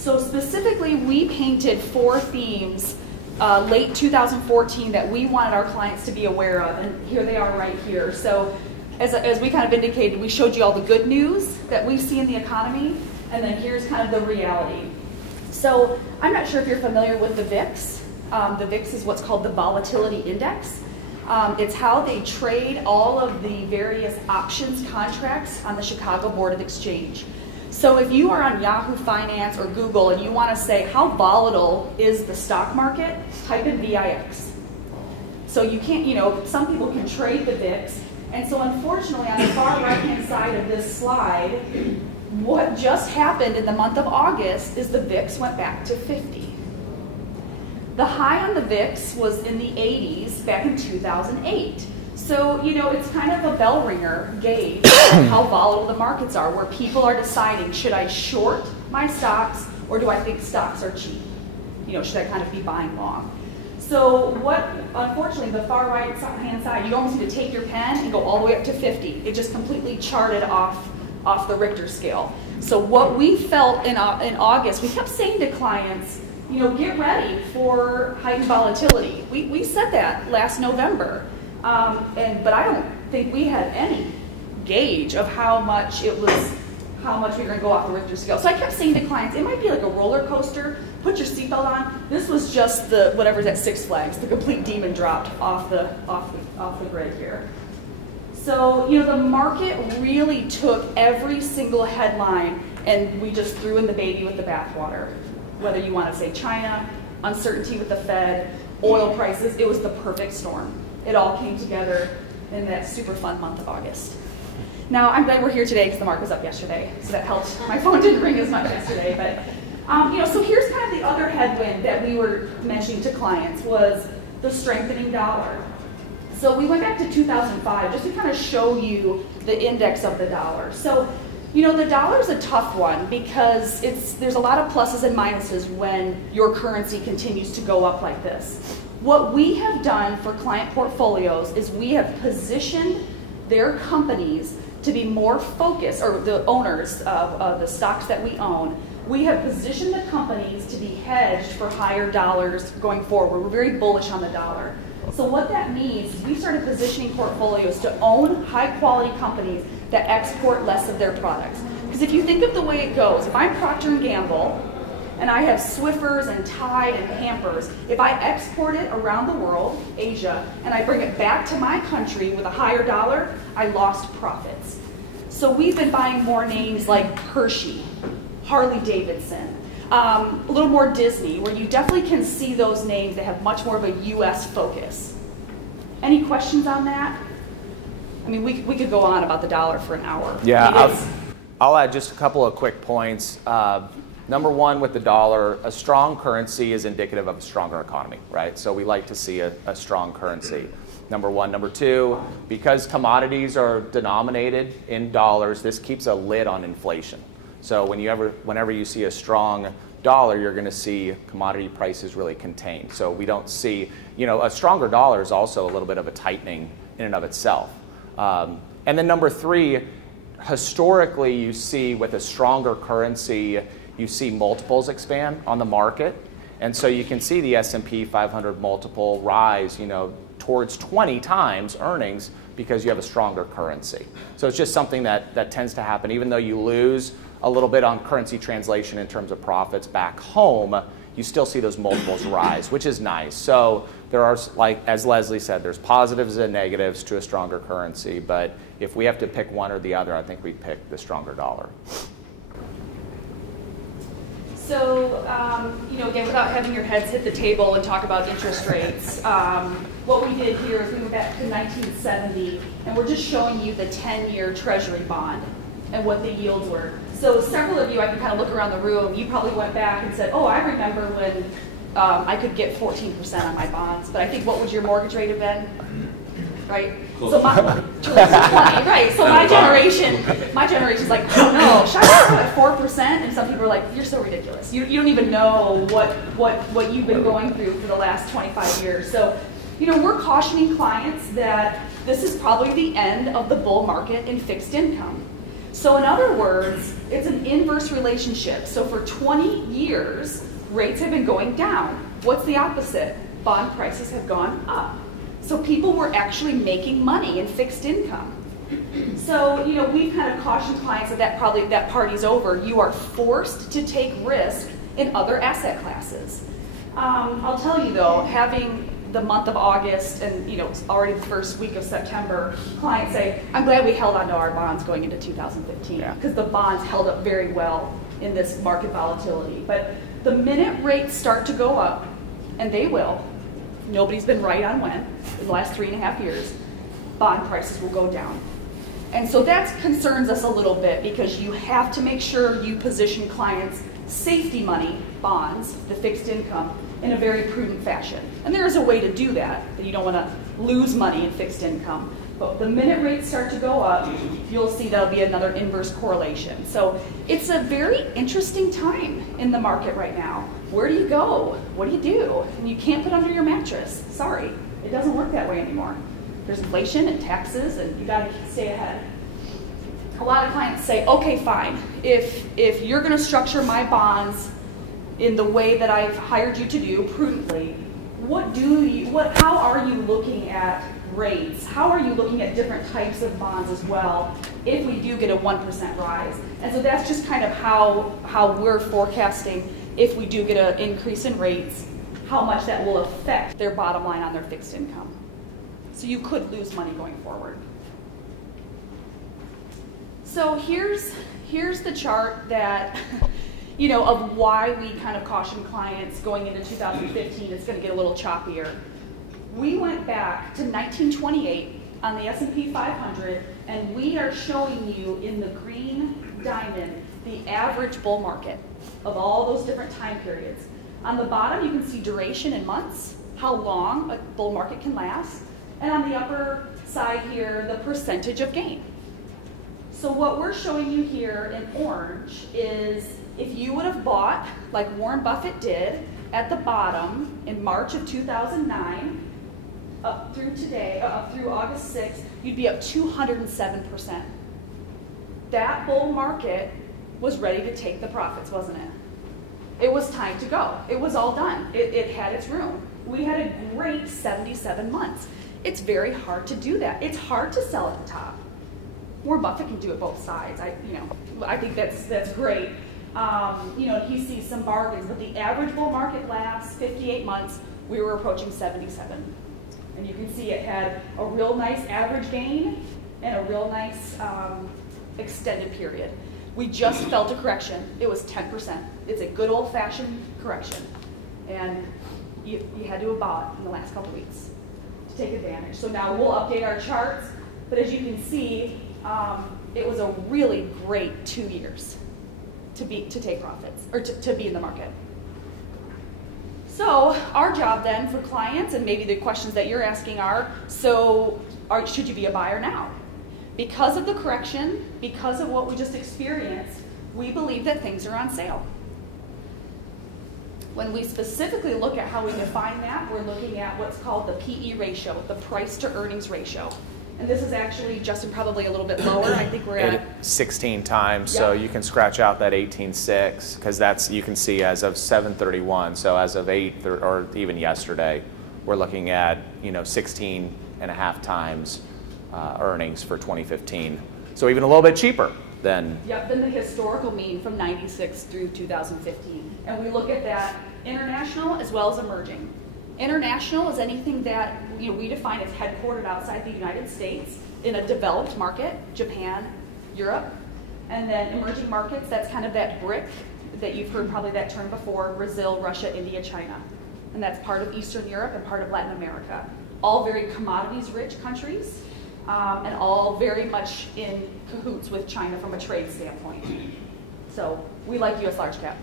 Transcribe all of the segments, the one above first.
So specifically, we painted 4 themes late 2014 that we wanted our clients to be aware of, and here they are right here. So as we kind of indicated, we showed you all the good news that we see in the economy, and then here's kind of the reality. So I'm not sure if you're familiar with the VIX. The VIX is what's called the Volatility Index. It's how they trade all of the various options contracts on the Chicago Board of Exchange. So if you are on Yahoo Finance or Google and you want to say how volatile is the stock market, type in VIX. So you can't, you know, some people can trade the VIX, and so unfortunately on the far right-hand side of this slide, what just happened in the month of August is the VIX went back to 50. The high on the VIX was in the 80s back in 2008. So, you know, it's kind of a bell ringer gauge of how volatile the markets are, where people are deciding, should I short my stocks or do I think stocks are cheap? You know, should I kind of be buying long? So what, unfortunately, the far right hand side, you almost need to take your pen and go all the way up to 50. It just completely charted off the Richter scale. So what we felt in August, we kept saying to clients, you know, get ready for heightened volatility. We said that last November. But I don't think we had any gauge of how much we were going to go off the Richter scale. So I kept saying to clients, it might be like a roller coaster. Put your seatbelt on. This was just the whatever's at Six Flags. The complete demon dropped off the grid here. So you know the market really took every single headline and we just threw in the baby with the bathwater. Whether you want to say China, uncertainty with the Fed, oil prices, it was the perfect storm. It all came together in that super fun month of August. Now, I'm glad we're here today because the market was up yesterday, so that helped. My phone didn't ring as much yesterday, but you know, so here's kind of the other headwind that we were mentioning to clients was the strengthening dollar. So we went back to 2005 just to kind of show you the index of the dollar. So, you know, the dollar is a tough one because there's a lot of pluses and minuses when your currency continues to go up like this. What we have done for client portfolios is we have positioned their companies to be more focused, or the owners of the stocks that we own, we have positioned the companies to be hedged for higher dollars going forward. We're very bullish on the dollar. So what that means is we started positioning portfolios to own high quality companies that export less of their products. Because if you think of the way it goes, if I'm Procter & Gamble, and I have Swiffers and Tide and Pampers, if I export it around the world, Asia, and I bring it back to my country with a higher dollar, I lost profits. So we've been buying more names like Hershey, Harley Davidson, a little more Disney, where you definitely can see those names that have much more of a US focus. Any questions on that? I mean, we could go on about the dollar for an hour. Yeah, I'll add just a couple of quick points. Number one, with the dollar, a strong currency is indicative of a stronger economy, right? So we like to see a strong currency. Number one. Number two, because commodities are denominated in dollars, this keeps a lid on inflation. So whenever you see a strong dollar, you're going to see commodity prices really contained. So we don't see, you know, a stronger dollar is also a little bit of a tightening in and of itself. And then number three, historically you see with a stronger currency, you see multiples expand on the market. And so you can see the S&P 500 multiple rise, you know, towards 20 times earnings because you have a stronger currency. So it's just something that tends to happen. Even though you lose a little bit on currency translation in terms of profits back home, you still see those multiples rise, which is nice. So there are, like as Leslie said, there's positives and negatives to a stronger currency. But if we have to pick one or the other, I think we'd pick the stronger dollar. So, you know, again, without having your heads hit the table and talk about interest rates, what we did here is we went back to 1970, and we're just showing you the 10-year Treasury bond and what the yields were. So several of you, I can kind of look around the room, you probably went back and said, oh, I remember when I could get 14% on my bonds, but I think what would your mortgage rate have been? Right? So my, 20, right? So my generation's like, oh no, should I go at 4%? And some people are like, you're so ridiculous. You don't even know what you've been going through for the last 25 years. So, you know, we're cautioning clients that this is probably the end of the bull market in fixed income. So in other words, It's an inverse relationship. So for 20 years, rates have been going down. What's the opposite? Bond prices have gone up. So people were actually making money in fixed income. So, we've kind of cautioned clients that party's over. You are forced to take risk in other asset classes. I'll tell you though, having the month of August and it's already the first week of September, clients say, I'm glad we held onto our bonds going into 2015 because the bonds held up very well in this market volatility. But the minute rates start to go up, and they will, nobody's been right on when, in the last 3.5 years, bond prices will go down. And so that concerns us a little bit because you have to make sure you position clients' safety money, bonds, the fixed income, in a very prudent fashion. And there is a way to do that you don't want to lose money in fixed income. But the minute rates start to go up, you'll see there'll be another inverse correlation. So it's a very interesting time in the market right now. Where do you go? What do you do? And you can't put under your mattress. Sorry, it doesn't work that way anymore. There's inflation and taxes, and you got to stay ahead. A lot of clients say, okay, fine. If you're going to structure my bonds in the way that I've hired you to do, prudently, how are you looking at rates? How are you looking at different types of bonds as well if we do get a 1% rise? And so that's just kind of how we're forecasting if we do get an increase in rates, how much that will affect their bottom line on their fixed income. So you could lose money going forward. So here's the chart that, of why we kind of caution clients going into 2015. It's going to get a little choppier. We went back to 1928 on the S&P 500, and we are showing you in the green diamond the average bull market of all those different time periods. On the bottom, you can see duration in months, how long a bull market can last, and on the upper side here, the percentage of gain. So what we're showing you here in orange is if you would have bought, like Warren Buffett did, at the bottom in March of 2009, up through today, up through August 6th, you'd be up 207%. That bull market was ready to take the profits, wasn't it? It was time to go. It was all done. It had its room. We had a great 77 months. It's very hard to do that. It's hard to sell at the top. Warren Buffett can do it both sides. I think that's great. He sees some bargains, but the average bull market lasts 58 months. We were approaching 77. And you can see it had a real nice average gain and a real nice extended period. We just felt a correction. It was 10%. It's a good old-fashioned correction. And you had to have bought in the last couple weeks to take advantage. So now we'll update our charts, but as you can see, it was a really great 2 years to take profits, or to be in the market. So our job then for clients, and maybe the questions that you're asking are, should you be a buyer now? Because of the correction, because of what we just experienced, we believe that things are on sale. When we specifically look at how we define that, we're looking at what's called the PE ratio, the price to earnings ratio. And this is actually, Justin, probably a little bit lower. I think we're at 16 times. Yep. So you can scratch out that 18.6 because you can see as of 7/31. So as of 8 or even yesterday, we're looking at 16.5 times earnings for 2015. So even a little bit cheaper than than the historical mean from 96 through 2015. And we look at that international as well as emerging. International is anything that we define as headquartered outside the United States in a developed market, Japan, Europe, and then emerging markets, that's kind of that BRIC that you've heard probably that term before, Brazil, Russia, India, China. And that's part of Eastern Europe and part of Latin America. All very commodities-rich countries, and all very much in cahoots with China from a trade standpoint. So we like U.S. large cap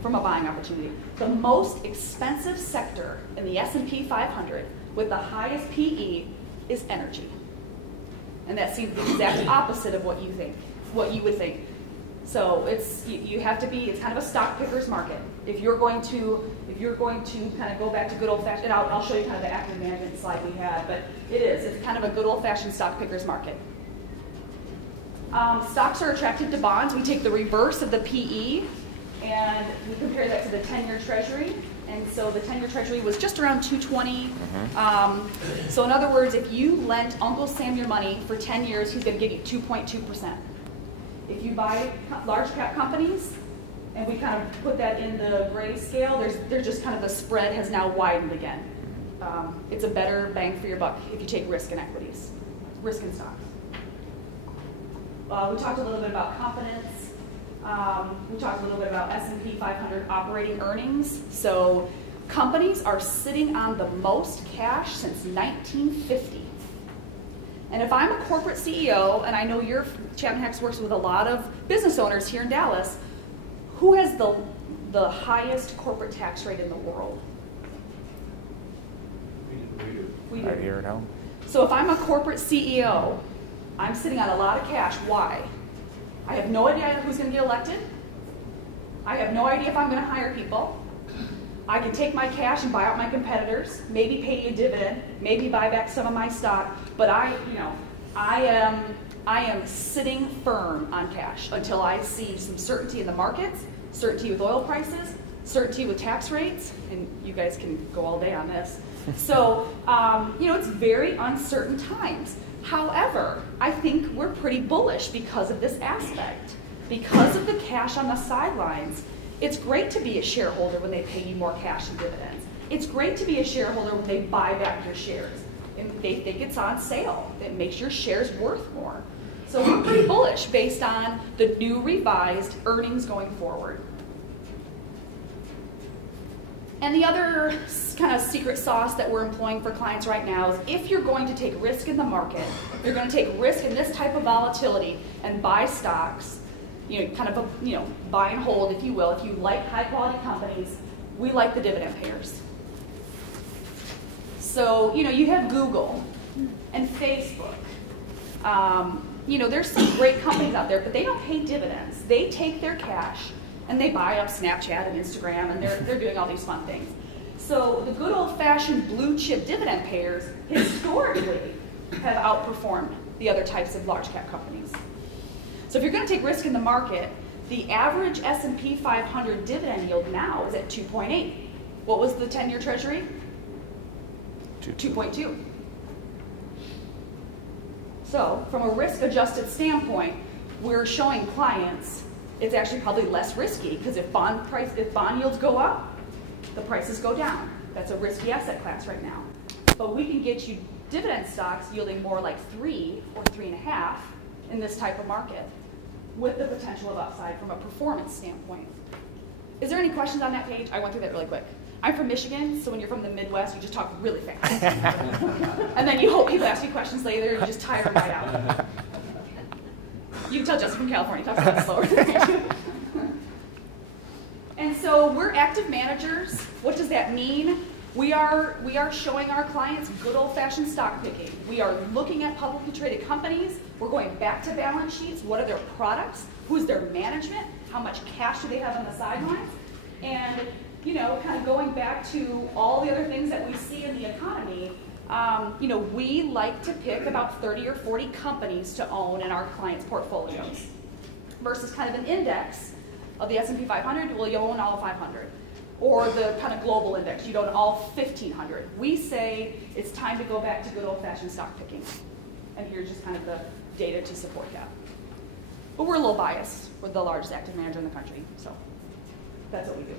from a buying opportunity. The most expensive sector in the S&P 500 with the highest PE is energy. And that seems the exact opposite of what you would think. So you have to be, it's kind of a stock picker's market. If you're going to kind of go back to good old fashioned, and I'll show you kind of the active management slide we had, but it's kind of a good old fashioned stock picker's market. Stocks are attracted to bonds. We take the reverse of the PE and we compare that to the 10-year Treasury. And so the 10-year Treasury was just around 220. So in other words, if you lent Uncle Sam your money for 10 years, he's going to give you 2.2%. If you buy large cap companies, and we kind of put that in the gray scale, there's just kind of the spread has now widened again. It's a better bang for your buck if you take risk in equities, risk in stocks. We talked a little bit about confidence. We talked a little bit about S&P 500 operating earnings. So companies are sitting on the most cash since 1950. And if I'm a corporate CEO, and I know your Chapman Hicks works with a lot of business owners here in Dallas, who has the highest corporate tax rate in the world? We do. Right here at home. So if I'm a corporate CEO, I'm sitting on a lot of cash. Why? I have no idea who's going to get elected. I have no idea if I'm going to hire people. I can take my cash and buy out my competitors, maybe pay a dividend, maybe buy back some of my stock, but I am sitting firm on cash until I see some certainty in the markets, certainty with oil prices, certainty with tax rates, and you guys can go all day on this. So, it's very uncertain times. However, I think we're pretty bullish because of this aspect. Because of the cash on the sidelines, it's great to be a shareholder when they pay you more cash and dividends. It's great to be a shareholder when they buy back your shares. And they think it's on sale. It makes your shares worth more. So we're pretty bullish based on the new revised earnings going forward. And the other kind of secret sauce that we're employing for clients right now is if you're going to take risk in the market, you're going to take risk in this type of volatility and buy stocks, buy and hold, if you will. If you like high quality companies, we like the dividend payers. So, you have Google and Facebook. There's some great companies out there, but they don't pay dividends. They take their cash and they buy up Snapchat and Instagram, and they're doing all these fun things. So the good old-fashioned blue chip dividend payers historically have outperformed the other types of large cap companies. So if you're going to take risk in the market, the average S&P 500 dividend yield now is at 2.8. What was the 10-year Treasury? 2.2. So from a risk-adjusted standpoint, we're showing clients it's actually probably less risky because if bond yields go up, the prices go down. That's a risky asset class right now. But we can get you dividend stocks yielding more like 3 or 3.5 in this type of market with the potential of upside from a performance standpoint. Is there any questions on that page? I went through that really quick. I'm from Michigan, so when you're from the Midwest, you just talk really fast. And then you hope people ask you questions later, you just tire them right out. You can tell Justin from California talks a lot slower. And so we're active managers. What does that mean? We are showing our clients good old-fashioned stock picking. We are looking at publicly traded companies. We're going back to balance sheets. What are their products? Who's their management? How much cash do they have on the sidelines? And kind of going back to all the other things that we see in the economy. We like to pick about 30 or 40 companies to own in our clients' portfolios versus kind of an index of the S&P 500. Well, you own all 500. Or the kind of global index, you own all 1,500. We say it's time to go back to good old-fashioned stock picking. And here's just kind of the data to support that. But we're a little biased. We're the largest active manager in the country, so that's what we do.